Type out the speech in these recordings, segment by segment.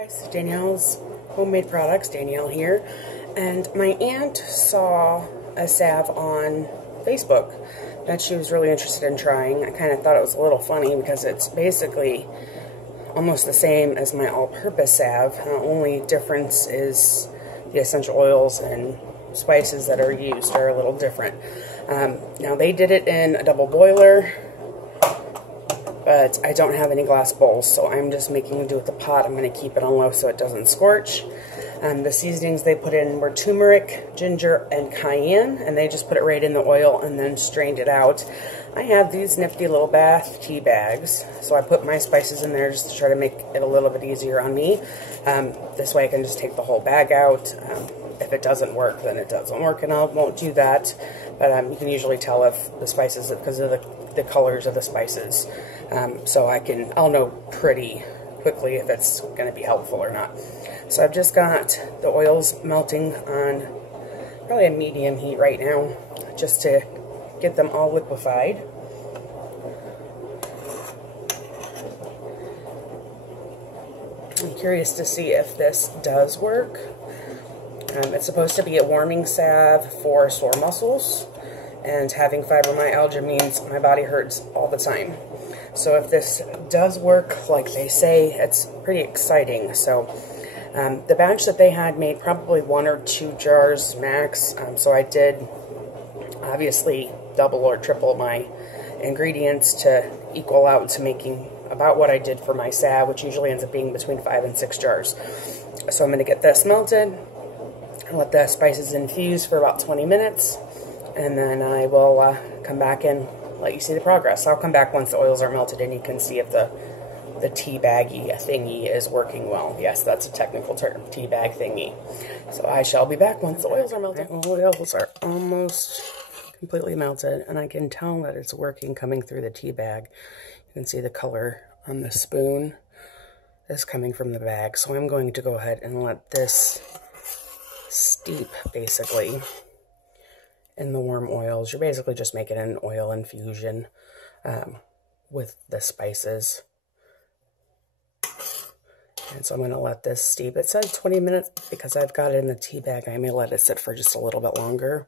Guys, Danielle's Homemade Products, Danielle here, and my aunt saw a salve on Facebook that she was really interested in trying. I kind of thought it was a little funny because it's basically almost the same as my all-purpose salve. The only difference is the essential oils and spices that are used are a little different. Now they did it in a double boiler, but I don't have any glass bowls, so I'm just making do with the pot. I'm going to keep it on low so it doesn't scorch. The seasonings they put in were turmeric, ginger, and cayenne, and they just put it right in the oil and then strained it out. I have these nifty little bath tea bags, so I put my spices in there just to try to make it a little bit easier on me. This way I can just take the whole bag out. If it doesn't work, then it doesn't work, and I won't do that. But you can usually tell if the spices, because of the colors of the spices. So I'll know pretty quickly if it's going to be helpful or not. So I've just got the oils melting on probably a medium heat right now, just to get them all liquefied. I'm curious to see if this does work. It's supposed to be a warming salve for sore muscles, and having fibromyalgia means my body hurts all the time. So if this does work like they say, it's pretty exciting. So the batch that they had made probably 1 or 2 jars max, so I did obviously double or triple my ingredients to equal out to making about what I did for my salve, which usually ends up being between 5 and 6 jars. So I'm going to get this melted and let the spices infuse for about 20 minutes, and then I will come back and let you see the progress. I'll come back once the oils are melted and you can see if the tea baggy thingy is working well. Yes, that's a technical term, tea bag thingy. So I shall be back once the oils are melted. The oils are almost completely melted, and I can tell that it's working coming through the tea bag. You can see the color on the spoon is coming from the bag. So I'm going to go ahead and let this steep, basically, in the warm oils. You're basically just making an oil infusion with the spices. And so I'm going to let this steep. It said 20 minutes because I've got it in the tea bag. I may let it sit for just a little bit longer.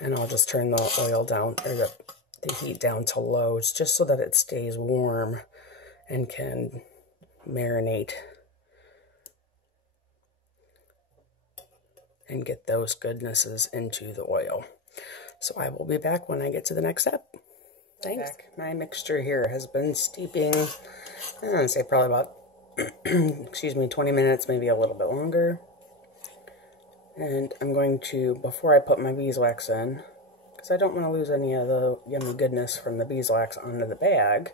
And I'll just turn the oil down, or the heat down to low, just so that it stays warm and can marinate and get those goodnesses into the oil. So I will be back when I get to the next step. Thanks. My mixture here has been steeping, I'm going to say probably about, excuse me, 20 minutes, maybe a little bit longer. And I'm going to, before I put my beeswax in, because I don't want to lose any of the yummy goodness from the beeswax onto the bag,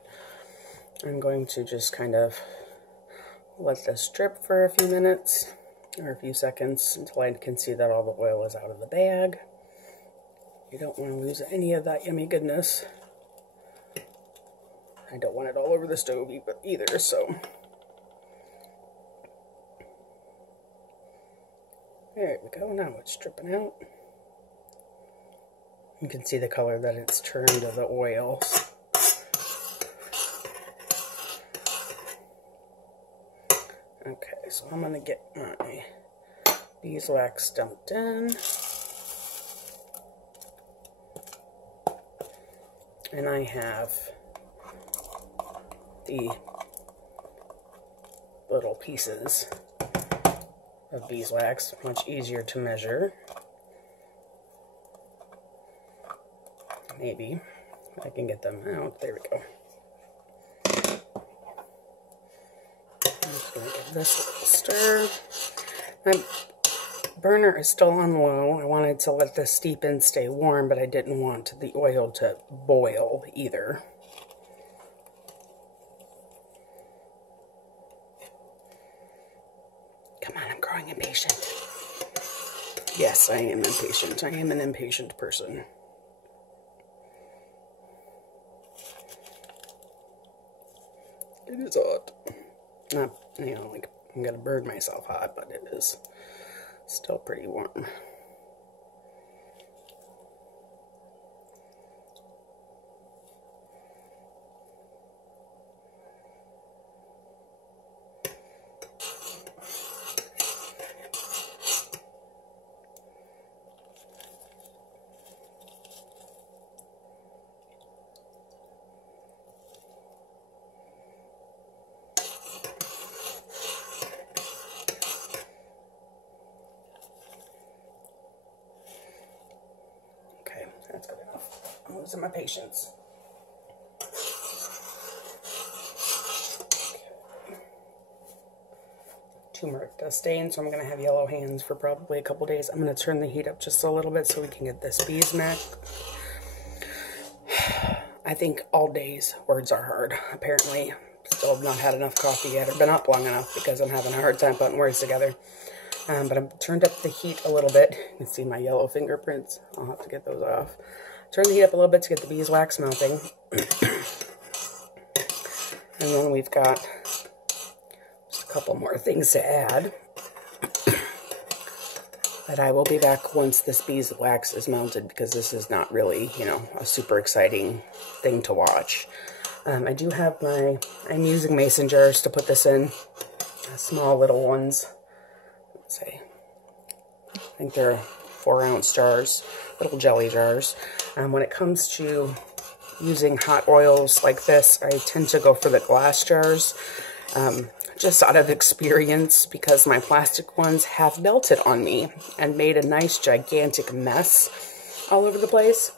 I'm going to just kind of let this drip for a few minutes, or a few seconds, until I can see that all the oil is out of the bag. You don't want to lose any of that yummy goodness. I don't want it all over the stove either, so. There we go, now it's dripping out. You can see the color that it's turned to the oils. Okay, so I'm going to get my beeswax dumped in. And I have the little pieces of beeswax, much easier to measure. Maybe I can get them out. There we go. I'm just going to give this a little stir. My burner is still on low. I wanted to let this steep and stay warm, but I didn't want the oil to boil either. Come on, I'm growing impatient. Yes, I am impatient. I am an impatient person. It is hot. Not, you know, like I'm gonna burn myself hot, but it is still pretty warm. That's good enough. I'm losing my patience. Turmeric does stain, so I'm going to have yellow hands for probably a couple days. I'm going to turn the heat up just a little bit so we can get this beeswax. I think all days words are hard. Apparently, still have not had enough coffee yet, or been up long enough because I'm having a hard time putting words together. But I've turned up the heat a little bit. You can see my yellow fingerprints. I'll have to get those off. Turn the heat up a little bit to get the beeswax melting. And then we've got just a couple more things to add. But I will be back once this beeswax is melted, because this is not really, you know, a super exciting thing to watch. I do have I'm using mason jars to put this in. Small little ones. Let's see. I think they're 4-ounce jars, little jelly jars. When it comes to using hot oils like this, I tend to go for the glass jars. Just out of experience, because my plastic ones have melted on me and made a nice gigantic mess all over the place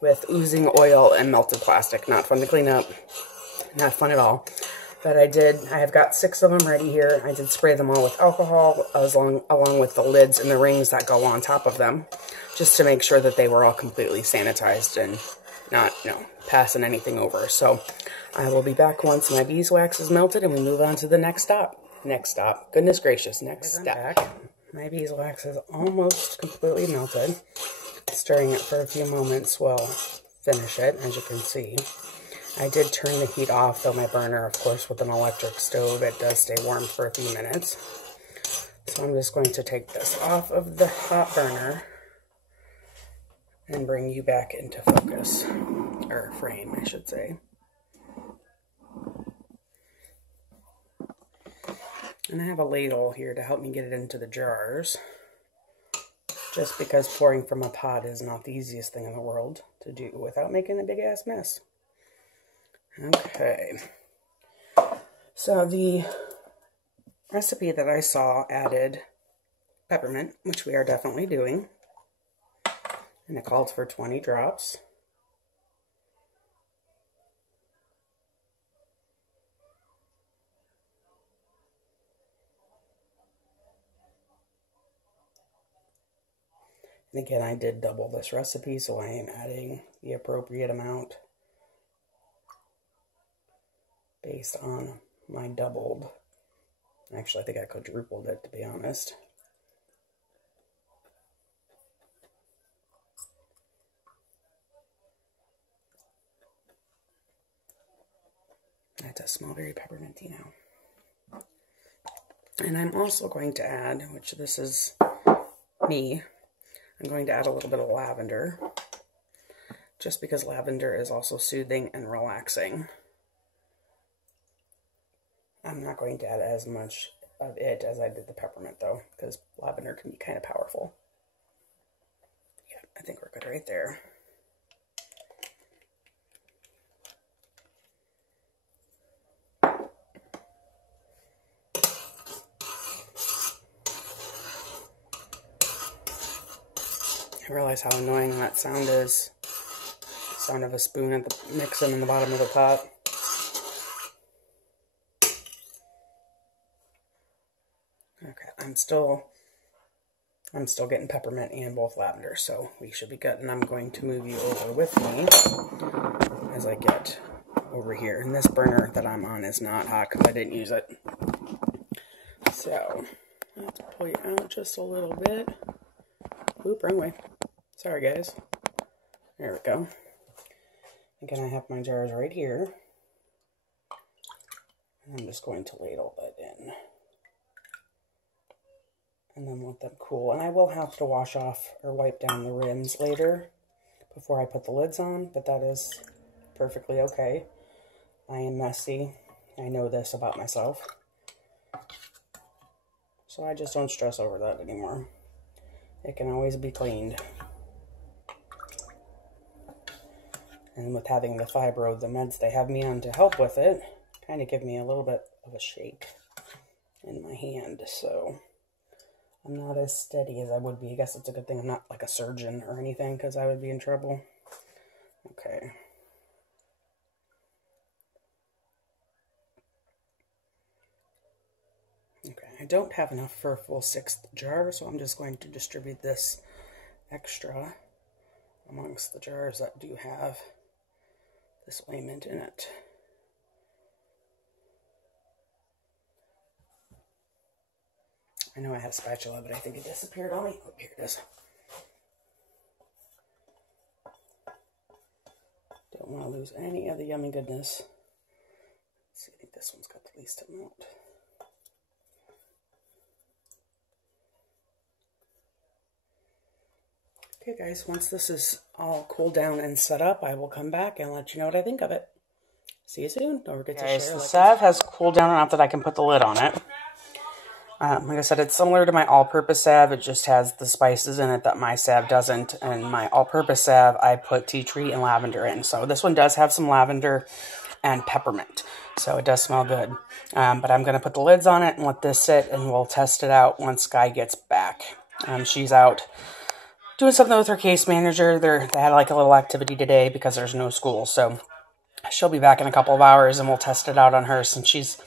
with oozing oil and melted plastic. Not fun to clean up, not fun at all. But I have got 6 of them ready here. I did spray them all with alcohol along with the lids and the rings that go on top of them, just to make sure that they were all completely sanitized and not, you know, passing anything over. So I will be back once my beeswax is melted and we move on to the next stop. Next stop. Goodness gracious, next step. My beeswax is almost completely melted. Stirring it for a few moments will finish it, as you can see. I did turn the heat off, though my burner, of course, with an electric stove, it does stay warm for a few minutes. So I'm just going to take this off of the hot burner and bring you back into focus, or frame, I should say. And I have a ladle here to help me get it into the jars, just because pouring from a pot is not the easiest thing in the world to do without making a big-ass mess. Okay, so the recipe that I saw added peppermint, which we are definitely doing, and it called for 20 drops. And again, I did double this recipe, so I am adding the appropriate amount based on my doubled. Actually, I think I quadrupled it, to be honest. That does smell very pepperminty now. And I'm also going to add, which this is me, I'm going to add a little bit of lavender, just because lavender is also soothing and relaxing. I'm not going to add as much of it as I did the peppermint, though, because lavender can be kind of powerful. Yeah, I think we're good right there. I realize how annoying that sound is. The sound of a spoon at the mixing in the bottom of the pot. Okay, I'm still getting peppermint and both lavender, so we should be good. And I'm going to move you over with me as I get over here. And this burner that I'm on is not hot because I didn't use it. So let's pull you out just a little bit. Oop, wrong way. Sorry, guys. There we go. Again, I have my jars right here. And I'm just going to ladle that in. And then let them cool. And I will have to wash off or wipe down the rims later before I put the lids on, but that is perfectly okay. I am messy. I know this about myself. So I just don't stress over that anymore. It can always be cleaned. And with having the fibro, the meds they have me on to help with it, kind of give me a little bit of a shake in my hand. So I'm not as steady as I would be. I guess it's a good thing I'm not like a surgeon or anything, because I would be in trouble. Okay. Okay, I don't have enough for a full 6th jar, so I'm just going to distribute this extra amongst the jars that do have this ointment in it. I know I had a spatula, but I think it disappeared on me. Oh, here it is. Don't want to lose any of the yummy goodness. Let's see, I think this one's got the least amount. Okay guys, once this is all cooled down and set up, I will come back and let you know what I think of it. See you soon. Don't forget to share. The salve has cooled down enough that I can put the lid on it. Like I said, it's similar to my all-purpose salve. It just has the spices in it that my salve doesn't. And my all-purpose salve, I put tea tree and lavender in. So this one does have some lavender and peppermint. So it does smell good. But I'm going to put the lids on it and let this sit, and we'll test it out once Sky gets back. She's out doing something with her case manager. They had like a little activity today because there's no school. So she'll be back in a couple of hours, and we'll test it out on her, since she's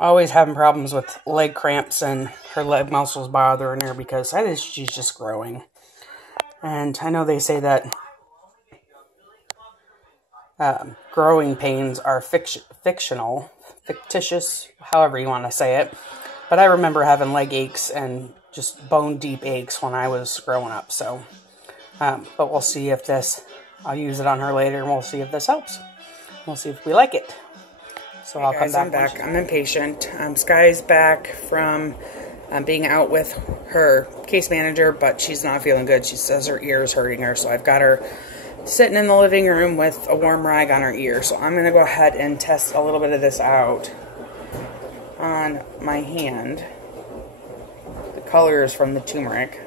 always having problems with leg cramps and her leg muscles bothering her, because she's just growing. And I know they say that growing pains are fictitious, however you want to say it. But I remember having leg aches and just bone deep aches when I was growing up. So, but we'll see if I'll use it on her later, and we'll see if this helps. We'll see if we like it. So I'll come back. I'm back. I'm impatient. Sky's back from being out with her case manager, but she's not feeling good. She says her ear is hurting her, so I've got her sitting in the living room with a warm rag on her ear. So I'm going to go ahead and test a little bit of this out on my hand. The color is from the turmeric,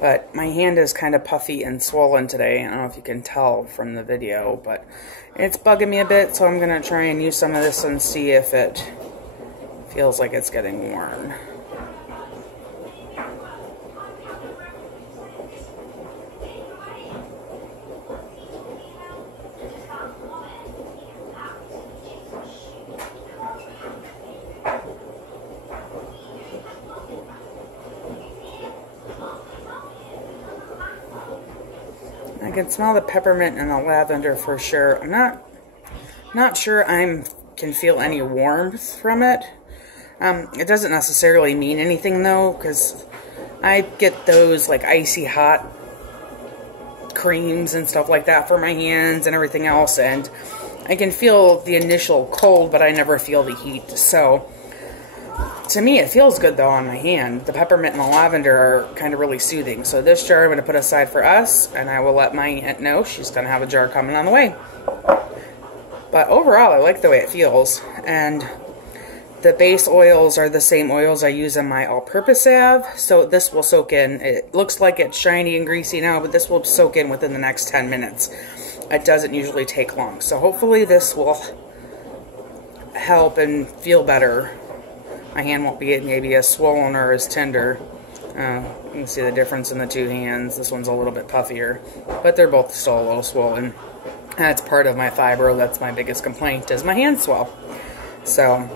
but my hand is kind of puffy and swollen today. I don't know if you can tell from the video, but it's bugging me a bit, so I'm going to try and use some of this and see if it feels like it's getting warm. I can smell the peppermint and the lavender for sure. I'm not sure I can feel any warmth from it. It doesn't necessarily mean anything though, because I get those like icy hot creams and stuff like that for my hands and everything else, and I can feel the initial cold, but I never feel the heat. So to me, it feels good though on my hand. The peppermint and the lavender are kind of really soothing. So this jar I'm going to put aside for us, and I will let my aunt know. She's going to have a jar coming on the way. But overall, I like the way it feels. And the base oils are the same oils I use in my all-purpose salve. So this will soak in. It looks like it's shiny and greasy now, but this will soak in within the next 10 minutes. It doesn't usually take long. So hopefully this will help and feel better. My hand won't be maybe as swollen or as tender. You can see the difference in the two hands. This one's a little bit puffier, but they're both still a little swollen. That's part of my fibro. That's my biggest complaint, is my hands swell. So,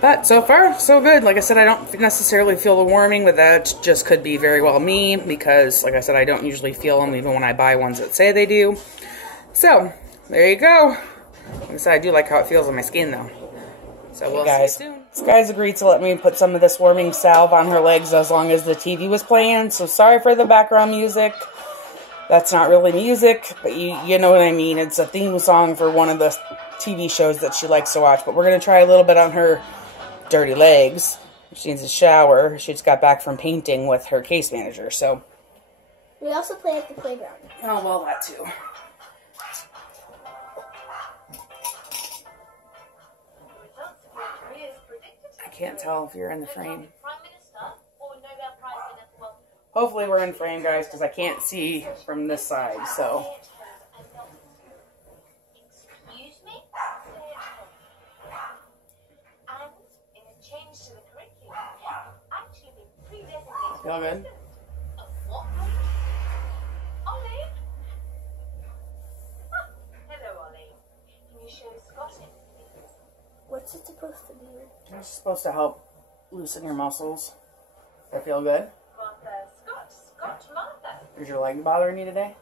but so far, so good. Like I said, I don't necessarily feel the warming, but that just could be very well me, because, like I said, I don't usually feel them even when I buy ones that say they do. So, there you go. Like I said, I do like how it feels on my skin, though. So we'll see you soon. Sky's agreed to let me put some of this warming salve on her legs as long as the TV was playing. So sorry for the background music. That's not really music, but you know what I mean. It's a theme song for one of the TV shows that she likes to watch. But we're going to try a little bit on her dirty legs. She needs a shower. She just got back from painting with her case manager. So we also play at the playground. Oh, well, that too. I can't tell if you're in the frame. Hopefully we're in frame, guys, because I can't see from this side, so. Excuse me? And in a change to the curriculum, actually been pre-designated Feel good? What's it supposed to do? It's supposed to help loosen your muscles. Does that feel good? Is your leg bothering you today?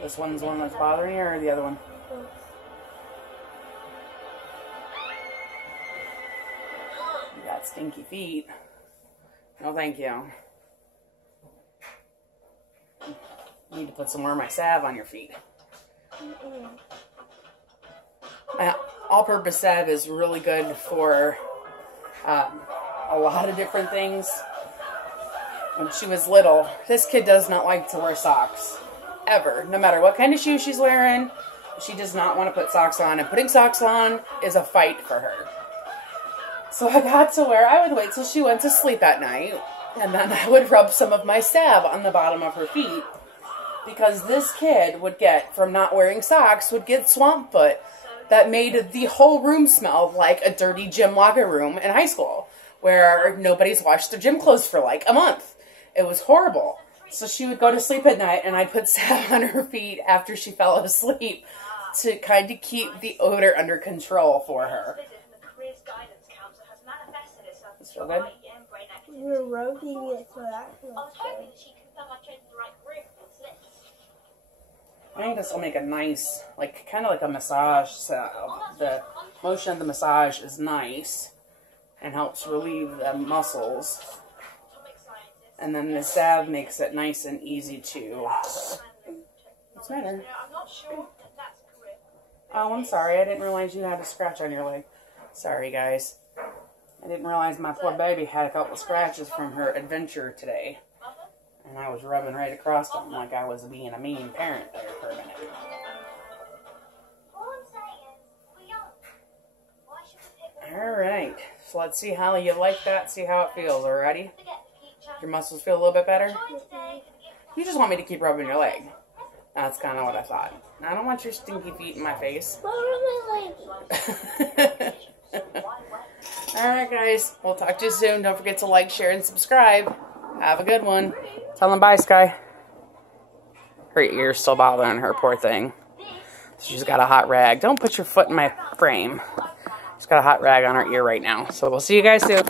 This one's the one that's bothering you, or the other one? You got stinky feet. No, thank you. You need to put some more of my salve on your feet. All-purpose salve is really good for a lot of different things. When she was little, this kid does not like to wear socks. Ever. No matter what kind of shoes she's wearing, she does not want to put socks on. And putting socks on is a fight for her. So I got to where I would wait till she went to sleep at night. And then I would rub some of my salve on the bottom of her feet. Because this kid would get, from not wearing socks, would get swamp foot. That made the whole room smell like a dirty gym locker room in high school. Where nobody's washed their gym clothes for like a month. It was horrible. So she would go to sleep at night and I'd put salve on her feet after she fell asleep to kind of keep the odor under control for her. Does feel good? You're rubbing it so that feels good. I think this will make a nice, like, kind of like a massage salve. The motion of the massage is nice and helps relieve the muscles. And then the salve makes it nice and easy too. What's the matter? Oh, I'm sorry. I didn't realize you had a scratch on your leg. Sorry, guys. I didn't realize my poor baby had a couple scratches from her adventure today. And I was rubbing right across them like I was being a mean parent there for a minute. Alright. So let's see how you like that. See how it feels. Alrighty? Your muscles feel a little bit better? You just want me to keep rubbing your leg. That's kind of what I thought. I don't want your stinky feet in my face. Alright guys, we'll talk to you soon. Don't forget to like, share, and subscribe. Have a good one. Tell them bye, Sky. Her ear's still bothering her, poor thing. She's got a hot rag. Don't put your foot in my frame. She's got a hot rag on her ear right now. So we'll see you guys soon.